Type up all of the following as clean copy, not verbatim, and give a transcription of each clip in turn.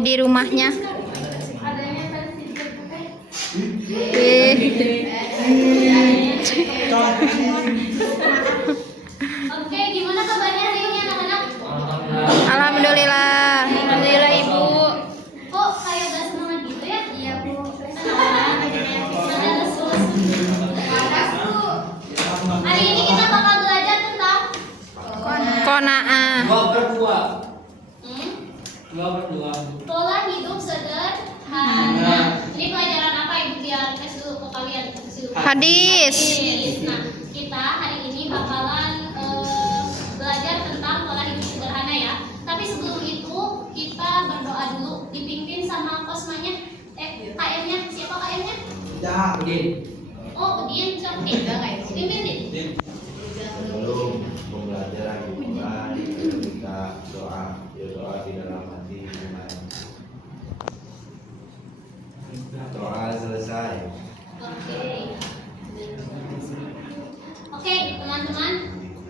di rumahnya. Oke, gimana kabarnya hari ini anak-anak? Alhamdulillah. Alhamdulillah Ibu. Kok kayak gak semangat gitu ya? Iya Bu. Mana lesus? Hari ini kita bakal belajar tentang Qanaah. pola hidup sederhana. Ini pelajaran apa Ibu biar tes dulu ke kalian? Hadis. Nah, kita hari ini bakalan belajar tentang pola hidup sederhana ya. Tapi sebelum itu kita berdoa dulu, dipimpin sama kosmanya. KM-nya siapa KM-nya? Oh, Udin. Siapa? Pimpin Din. Sebelum belajar Al-Quran, kita doa di dalam hati iman. Doa selesai. Oke, teman-teman,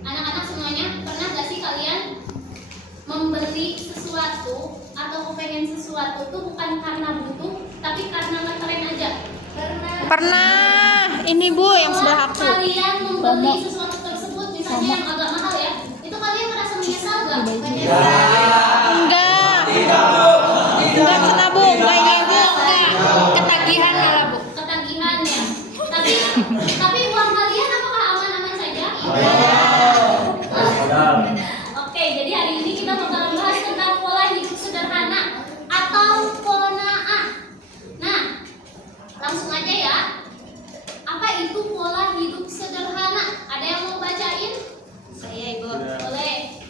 anak-anak semuanya, pernah gak sih kalian membeli sesuatu atau kepengen sesuatu tuh bukan karena butuh, tapi karena ngetren aja? Pernah. Ini Bu yang sebelah aku. Kalian membeli sesuatu tersebut, misalnya yang agak mahal ya, itu kalian merasa menyesal gak? Enggak. Enggak pernah Bu. Enggak Ibu. Enggak. Ketagihan malah Bu. Ketagihan ya. Tapi uang kalian apakah aman-aman saja? Oke, jadi hari ini kita bakal bahas tentang pola hidup sederhana atau qanaah. Nah, langsung aja ya. Apa itu pola hidup sederhana? Ada yang mau bacain? Saya Ibu. Boleh.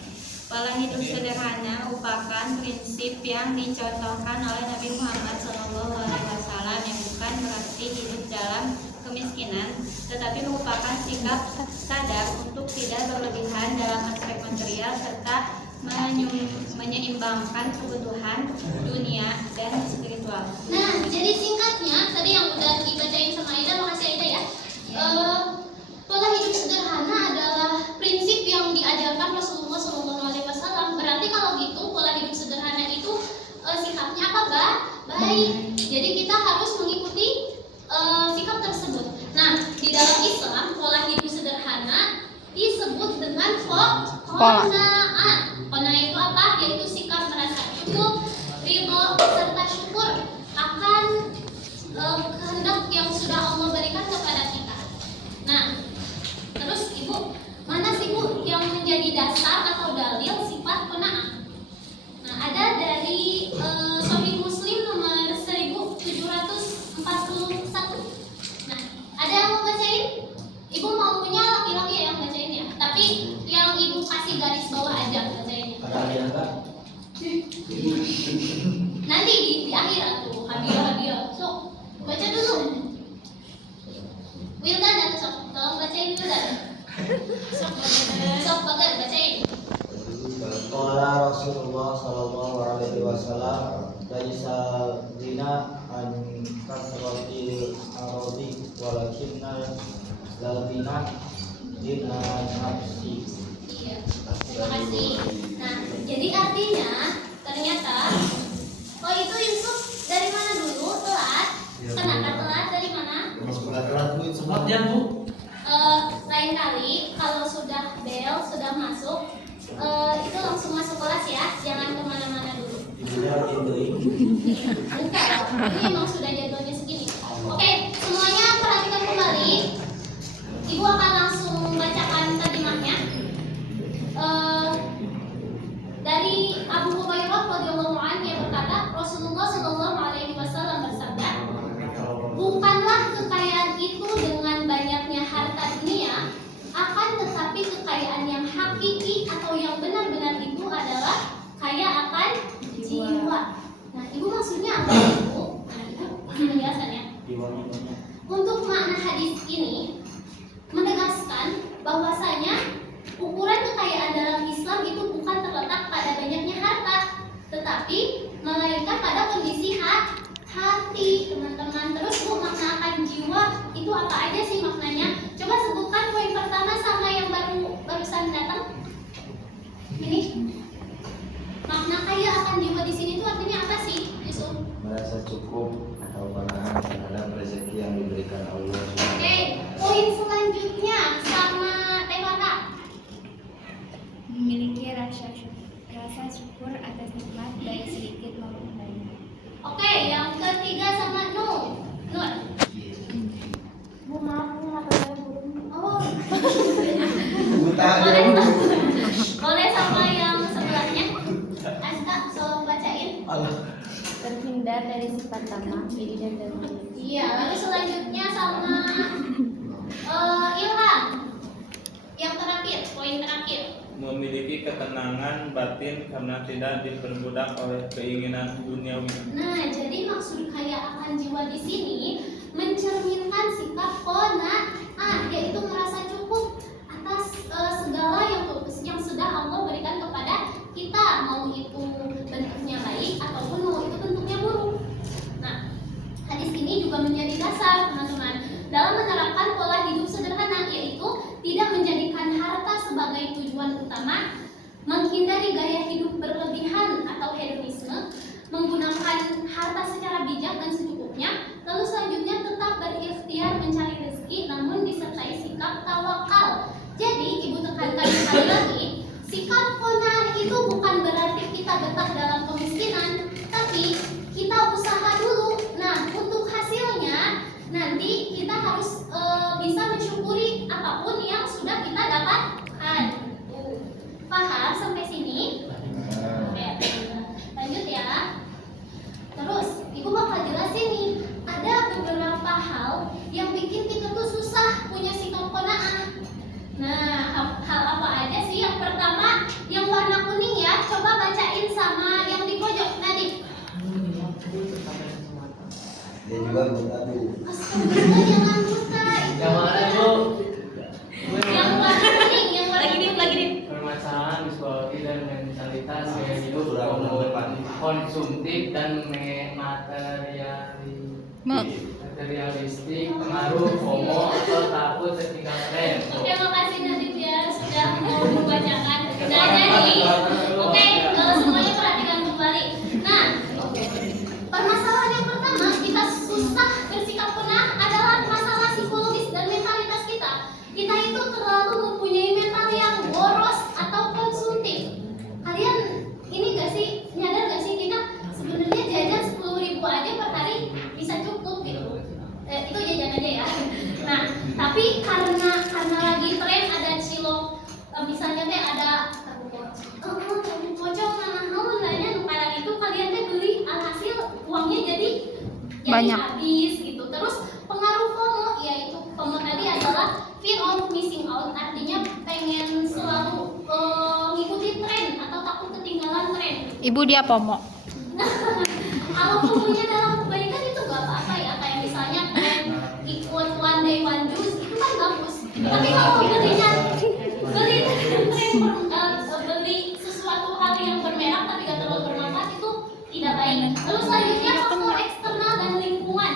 Pola hidup sederhana merupakan prinsip yang dicontohkan oleh Nabi Muhammad SAW yang bukan berarti hidup dalam kemiskinan, tetapi merupakan sikap sadar untuk tidak berlebihan dalam aspek material serta menyeimbangkan kebutuhan dunia dan spiritual. Nah, jadi singkatnya tadi yang udah dibacain sama Aida, makasih Aida ya. Pola hidup sederhana adalah prinsip yang diajarkan Rasulullah SAW. Berarti kalau gitu pola hidup sederhana itu sikapnya apa, Mbak? Baik. Jadi kita harus mengikuti sikap tersebut. Nah, di dalam Islam pola hidup sederhana disebut dengan qanaah. Qanaah itu apa? Yaitu sikap merasa cukup, ridho, serta syukur akan kehendak yang sudah Allah berikan kepada kita. Nah, terus Ibu, mana sih Bu yang menjadi dasar atau dalil sifat qanaah? Nah, ada dari Sahih Muslim nomor 1741. Nah, ada yang mau bacain? Ibu maunya laki-laki yang bacain ya, tapi yang Ibu kasih garis bawah aja bacainnya. Nanti di akhir tuh hadiah. Sok, baca dulu. Wildan atau sok, tolong bacain Wildan. Sok bacain. Qala Rasulullah sallallahu alaihi wasallam, laisa ghina an kasratil aradi walakinna ghina ghina nafsi. Iya, terima kasih. Nah, jadi artinya ternyata, oh itu Yusuf dari mana dulu? Telat? Kenapa telat? Dari mana? Lain kali kalau sudah bel, sudah masuk, itu langsung masuk kelas ya, jangan kemana-mana dulu. Enggak, ini emang sudah jadwalnya segini. Oke, semuanya perhatikan kembali. Ibu akan langsung bacakan terjemahnya. Dari Abu Hurairah radhiyallahu anhu yang berkata, Rasulullah sallallahu alaihi wasallam bersabda, bukanlah kekayaan itu dengan banyaknya harta dunia, akan tetapi kekayaan yang hakiki atau yang benar-benar itu adalah kaya akan jiwa. Nah, Ibu maksudnya apa Ibu? Nah, Ibu penjelasannya. Untuk makna hadis ini menegaskan bahwasanya ukuran kekayaan dalam Islam itu bukan terletak pada banyaknya harta, tetapi melainkan pada kondisi hati, teman-teman. Terus Bu, makna akan jiwa itu apa aja sih maknanya? Coba sebutkan poin pertama sama yang barusan datang. Ini makna kaya akan akan jiwa di sini itu artinya apa sih, Yusuf? Merasa cukup atau qanaah terhadap rezeki yang diberikan Allah. Oke, poin selanjutnya sama Tewara. Memiliki rasa syukur atas nikmat baik sedikit maupun banyak. Oke, yang ketiga sama Nur. Bu, maaf ini nggak burung. Oh, Buta boleh, aja. boleh sama yang sebelahnya. Asta, so bacain. Terhindar dari sifat tamak, iri dan dengki. Iya, lalu selanjutnya sama Ilham. Yang terakhir, poin terakhir. Memiliki ketenangan batin karena tidak diperbudak oleh keinginan duniawi. Nah, jadi maksud kaya akan jiwa di sini mencerminkan sikap qanaah, yaitu merasa cukup atas segala yang sudah Allah berikan kepada kita, mau itu bentuknya baik ataupun mau itu bentuknya buruk. Nah, hadis ini juga menjadi dasar teman-teman dalam menerapkan pola hidup sederhana, yaitu tidak menjadikan harta sebagai tujuan utama, menghindari gaya hidup berlebihan atau hedonisme, menggunakan harta secara bijak dan secukupnya, lalu selanjutnya tetap berikhtiar mencari rezeki namun disertai sikap tawakal. Jadi ibu tekankan sekali lagi, sikap qanaah itu bukan berarti kita betah dalam kemiskinan, tapi kita usaha dulu. Nah, untuk hasilnya nanti kita harus bisa mensyukuri apapun yang sudah kita dapatkan. Paham sampai sini? Oke, lanjut ya. Terus, ibu bakal jelasin nih, ada beberapa hal yang bikin kita tuh susah punya sikap qanaah. Nah, hal apa aja sih? Yang pertama, yang warna kuning ya. Coba bacain sama yang di pojok tadi. Dia juga buta tuh. Astagfirullah, jangan buta. Yang mana Bu? Yang warna kuning, yang warna kuning. Permasalahan psikologi dan mentalitas gaya hidup konsumtif dan materialistik, pengaruh FOMO atau takut tertinggal tren. Oke, makasih Nadif ya sudah mau membacakan. Nah, jadi, oke, semuanya perhatikan kembali. Nah, permasalahan yang pertama kita susah bersikap qanaah adalah masalah psikologis dan mentalitas kita. Kita itu terlalu mempunyai mental yang boros atau konsumtif. Kalian ini gak sih, nyadar gak sih kita sebenarnya jajan 10.000 aja per hari bisa cukup gitu. Itu jajan aja ya. Nah, tapi karena lagi tren ada cilok, misalnya teh ada tahu pocong mana nanya nukaran itu kalian teh beli, alhasil uangnya jadi Banyak. habis gitu. Terus pengaruh FOMO, yaitu FOMO tadi adalah fear of missing out, artinya pengen selalu ngikutin tren atau takut ketinggalan tren. Ibu dia pomo. Kalau FOMO-nya dalam kebaikan itu gak apa-apa ya, kayak misalnya tren ikut one day one juice itu kan bagus. Tapi kalau belinya beli sesuatu hal yang bermerek tapi gak terlalu bermanfaat itu tidak baik. Lalu selanjutnya faktor eksternal dan lingkungan.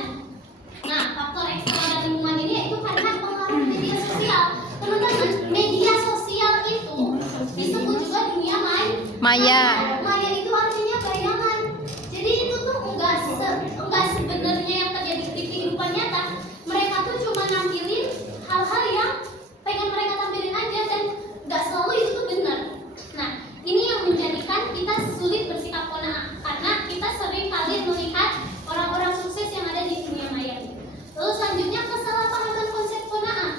Nah, faktor eksternal dan lingkungan ini yaitu karena pengaruh media sosial. Teman-teman, media sosial itu disebut juga dunia Maya. Maya itu artinya bayangan. Jadi itu tuh enggak sebenarnya yang terjadi di kehidupan nyata. Mereka tuh cuma nampilin hal-hal yang pengen mereka tampilin aja dan enggak selalu itu tuh benar. Nah, ini yang menjadikan kita sulit bersikap qanaah karena kita sering kali melihat orang-orang sukses yang ada di dunia maya. Lalu selanjutnya kesalahpahaman konsep qanaah.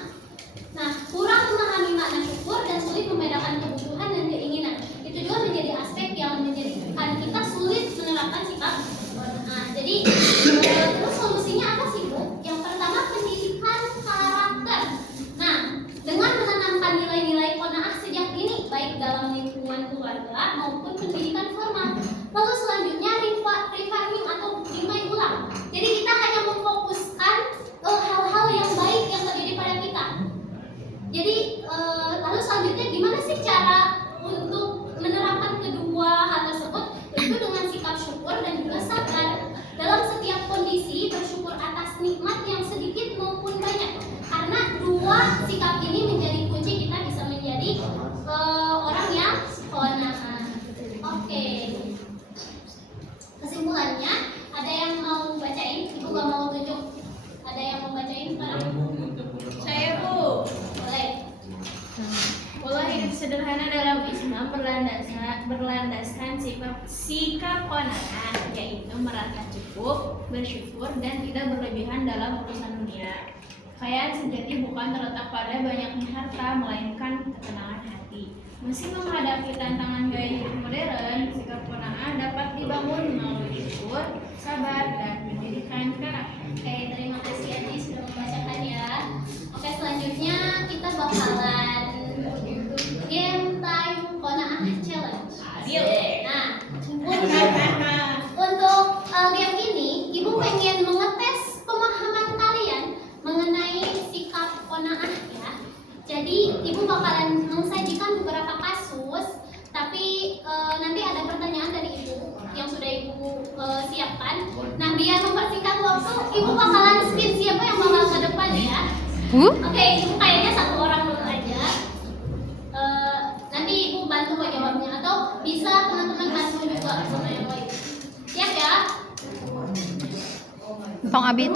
Nah, kurang memahami makna syukur dan sulit membedakan kebutuhan dan keinginan. Itu juga menjadi aspek yang menjadikan kita sulit menerapkan sikap qanaah. Jadi, terus solusinya apa sih, Bu? Yang pertama, pendidikan karakter. Nah, dengan menanamkan nilai-nilai qanaah sejak dini, baik dalam lingkungan keluarga maupun pendidikan formal. Lalu selanjutnya, reframing atau dimai ulang. Jadi kita hanya memfokuskan hal-hal yang baik yang terjadi pada kita. Jadi lalu selanjutnya gimana sih cara untuk menerapkan kedua hal tersebut? Itu dengan sikap syukur dan juga sabar. Dalam setiap kondisi bersyukur atas nikmat yang sedikit maupun banyak. Karena dua sikap ini menjadi kunci kita bisa menjadi orang yang qanaah. Oke. berlandaskan sikap qanaah, yaitu merasa cukup, bersyukur, dan tidak berlebihan dalam urusan dunia. Kekayaan sejati bukan terletak pada banyaknya harta, melainkan ketenangan hati. Meski menghadapi tantangan gaya hidup modern, sikap qanaah dapat dibangun melalui syukur, sabar, dan pendidikan karakter. Oke, terima kasih Adi sudah membacakan ya. Oke, selanjutnya kita bakalan game time qanaah challenge. Nah, untuk game ini, Ibu pengen mengetes pemahaman kalian mengenai sikap qanaah ya. Jadi, Ibu bakalan mensajikan beberapa kasus, tapi nanti ada pertanyaan dari Ibu yang sudah Ibu siapkan. Nah, biar mempersingkat waktu, Ibu bakalan spin siapa yang bakal ke depan ya. Oke, Ibu kayaknya satu orang dulu aja. Nanti Ibu bantu menjawabnya atau bisa teman-teman bantu juga sama yang lain. Siap ya? Tong abi.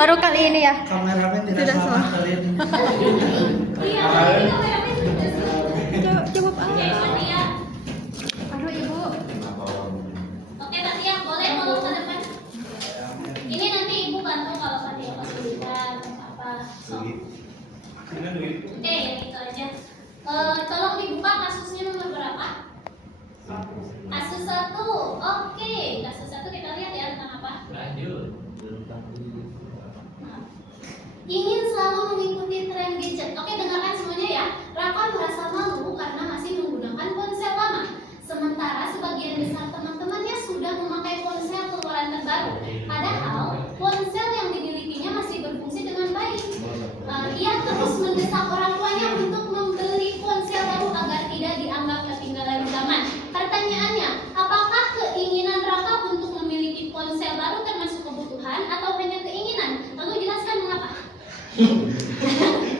Baru kali ini ya. Kameramen tidak salah kali ini. Iya, kameramen juga salah. Jawab Oke, Fatia. Aduh ibu. Oke, Fatia, boleh mau ke depan? Ini nanti Ibu bantu kalau Fatia kesulitan apa. Ini duit. Yang itu aja. Tolong dibuka kasusnya nomor berapa? Kasus 1. Oke, kasus 1 kita lihat ya tentang apa. Lanjut. Ingin selalu mengikuti tren gadget. Oke, dengarkan semuanya ya. Raka merasa malu karena masih menggunakan ponsel lama. Sementara sebagian besar teman-temannya sudah memakai ponsel keluaran terbaru. Padahal ponsel yang dimilikinya masih berfungsi dengan baik. Ia terus mendesak orang tuanya untuk membeli ponsel baru agar tidak dianggap ketinggalan zaman. Pertanyaannya, apakah keinginan Raka untuk memiliki ponsel baru termasuk kebutuhan atau hanya keinginan? Lalu jelaskan mengapa.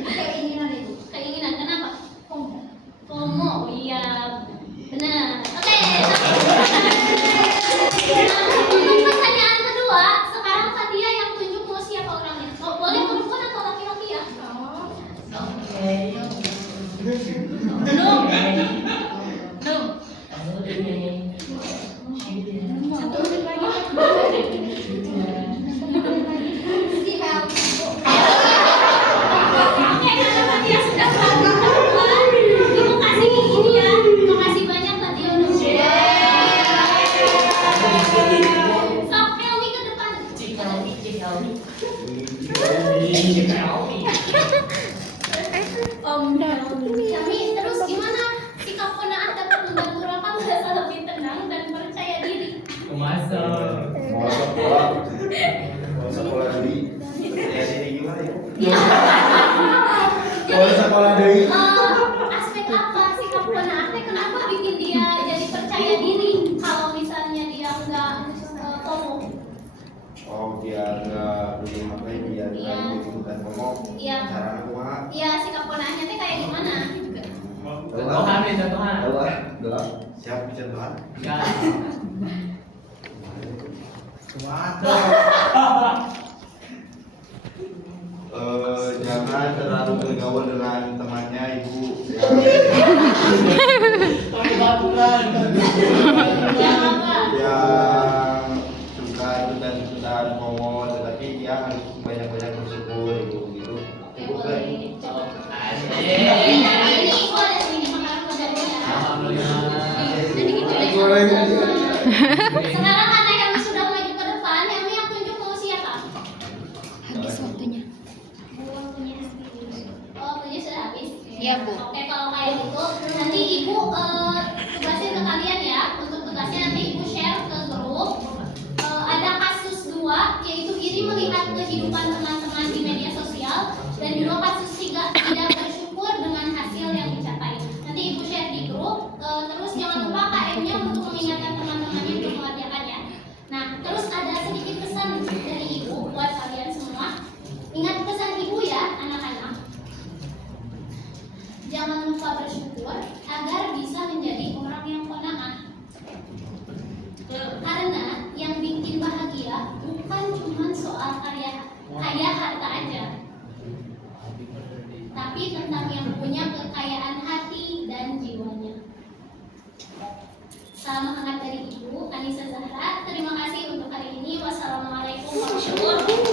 Keinginan itu. Keinginan kenapa? FOMO. Iya, benar. Oke. Nah, untuk pertanyaan kedua, sekarang Fatia yang tunjuk mau siapa orangnya. Boleh perempuan atau laki-laki ya? Oke, karena Fatia sudah berani kedua, Ibu kasih ini ya. Terima kasih banyak Fatia udah Sok, Helmi ke depan. Helmi, terus gimana sikap qanaah dapat membantu Raka merasa lebih tenang dan percaya diri? Masuk. Mau sekolah dulu. Ya sini gimana ya? Jadi, Sekolah dulu. aspek apa sikap qanaah teh kenapa bikin dia jadi percaya diri kalau misalnya dia enggak FOMO? Oh, biar nggak beli HP, biar Iya. nggak ikutan ngomong. Iya. Caranya kumaha? Iya, sikap qanaahnya teh kayak gimana? Contohan nih, contohan. Gelap. Siap bisa Tuhan. Ya. Jangan terlalu bergaul dengan temannya ibu. Yang apa? Yang suka ikutan ngomong, tetapi dia harus banyak-banyak bersyukur ibu gitu. Oke, Ibu boleh. kan? Ini Ibu ada sini makanan modalnya. Jadi gitu deh. Sekarang karena yang sudah maju ke depan, yang tunjuk mau siapa? Habis waktunya. Waktunya sudah habis. Iya, Bu. Oke, kalau kayak gitu, nanti Ibu tugasin ke kalian ya. Untuk tugasnya nanti Ibu share ke grup. Ada kasus 2, yaitu iri melihat kehidupan teman-teman di media sosial, dan juga kasus 3, tidak bersyukur dengan hasil yang dicapai. Nanti Ibu share di grup. Terus jangan lupa KM-nya untuk mengingatkan teman-temannya untuk mengerjakan ya. Nah, terus ada sedikit pesan dari Ibu buat kalian semua. Ingat pesan Ibu ya, anak-anak. Jangan lupa bersyukur agar bisa menjadi orang yang qanaah. Karena yang bikin bahagia bukan cuma soal karya Salam hangat dari Ibu Anissa Zahra. Terima kasih untuk hari ini. Wassalamualaikum warahmatullahi wabarakatuh.